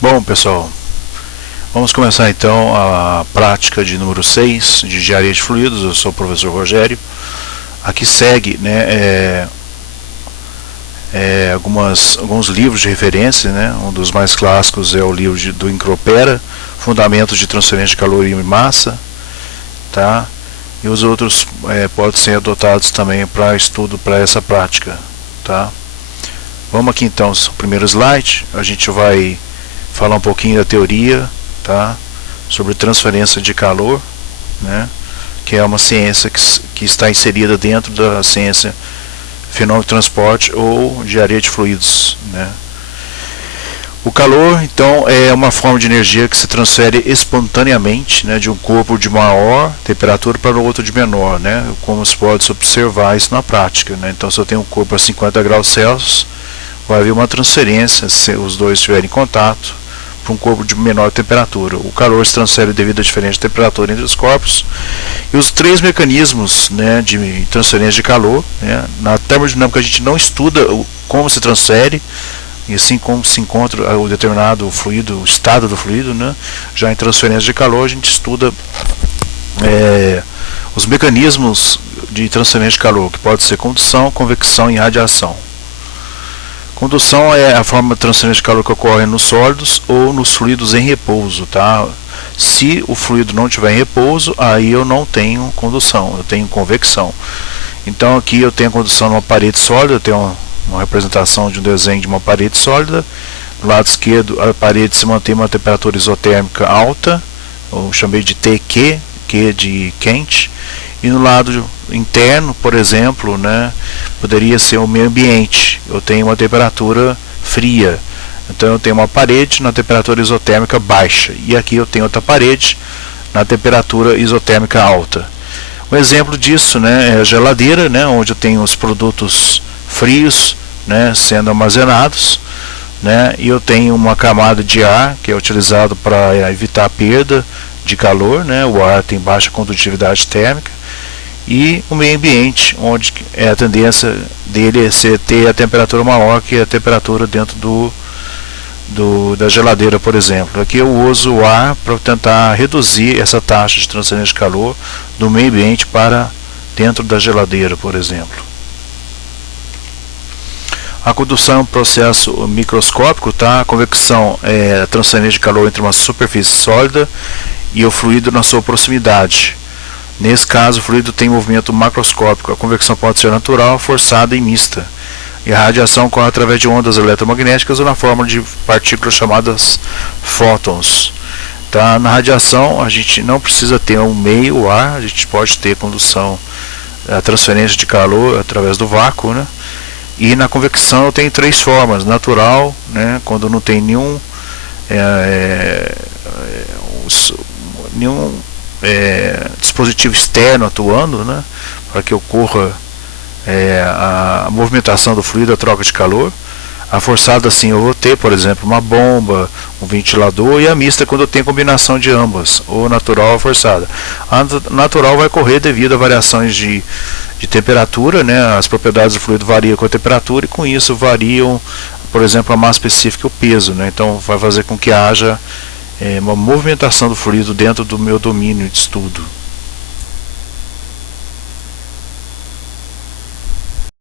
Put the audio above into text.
Bom, pessoal, vamos começar então a prática de número 6 de engenharia de fluidos. Eu sou o professor Rogério. Aqui segue, alguns livros de referência, Um dos mais clássicos é o livro do Incropera, Fundamentos de Transferência de Calor e Massa, tá? E os outros podem ser adotados também para estudo para essa prática, tá? Vamos aqui então no primeiro slide. A gente vai falar um pouquinho da teoria, tá? Sobre transferência de calor, que é uma ciência que está inserida dentro da ciência fenômeno de transporte ou engenharia de fluidos, O calor, então, é uma forma de energia que se transfere espontaneamente, de um corpo de maior temperatura para o outro de menor, Como se pode observar isso na prática, Então, se eu tenho um corpo a 50 graus Celsius, vai haver uma transferência, se os dois estiverem em contato, para um corpo de menor temperatura. O calor se transfere devido à diferença de temperatura entre os corpos. E os três mecanismos de transferência de calor, na termodinâmica a gente não estuda como se transfere, e assim como se encontra o determinado fluido, o estado do fluido, Já em transferência de calor a gente estuda os mecanismos de transferência de calor, que pode ser condução, convecção e radiação. Condução é a forma de transferência de calor que ocorre nos sólidos ou nos fluidos em repouso, tá? Se o fluido não estiver em repouso, aí eu não tenho condução, eu tenho convecção. Então aqui eu tenho a condução numa parede sólida, eu tenho uma representação de um desenho de uma parede sólida. Do lado esquerdo, a parede se mantém uma temperatura isotérmica alta, eu chamei de TQ, Q de quente. E no lado interno, por exemplo, poderia ser o meio ambiente. Eu tenho uma temperatura fria, então eu tenho uma parede na temperatura isotérmica baixa, e aqui eu tenho outra parede na temperatura isotérmica alta. Um exemplo disso é a geladeira, onde eu tenho os produtos frios sendo armazenados, e eu tenho uma camada de ar que é utilizado para evitar a perda de calor, o ar tem baixa condutividade térmica. E o meio ambiente, onde a tendência dele é ter a temperatura maior que a temperatura dentro da geladeira, por exemplo. Aqui eu uso o ar para tentar reduzir essa taxa de transferência de calor do meio ambiente para dentro da geladeira, por exemplo. A condução é um processo microscópico, tá? A convecção é a transferência de calor entre uma superfície sólida e o fluido na sua proximidade. Nesse caso, o fluido tem movimento macroscópico. A convecção pode ser natural, forçada e mista. E a radiação ocorre através de ondas eletromagnéticas ou na forma de partículas chamadas fótons. Tá? Na radiação, a gente não precisa ter um meio, o ar, a gente pode ter condução, a transferência de calor através do vácuo, E na convecção eu tenho três formas: natural, quando não tem nenhum dispositivo externo atuando, para que ocorra a movimentação do fluido, a troca de calor. A forçada, assim, eu vou ter, por exemplo, uma bomba, um ventilador, e a mista quando eu tenho combinação de ambas, ou natural ou forçada. A natural vai ocorrer devido a variações de temperatura, as propriedades do fluido variam com a temperatura, e com isso variam, por exemplo, a massa específica e o peso, Então vai fazer com que haja uma movimentação do fluido dentro do meu domínio de estudo.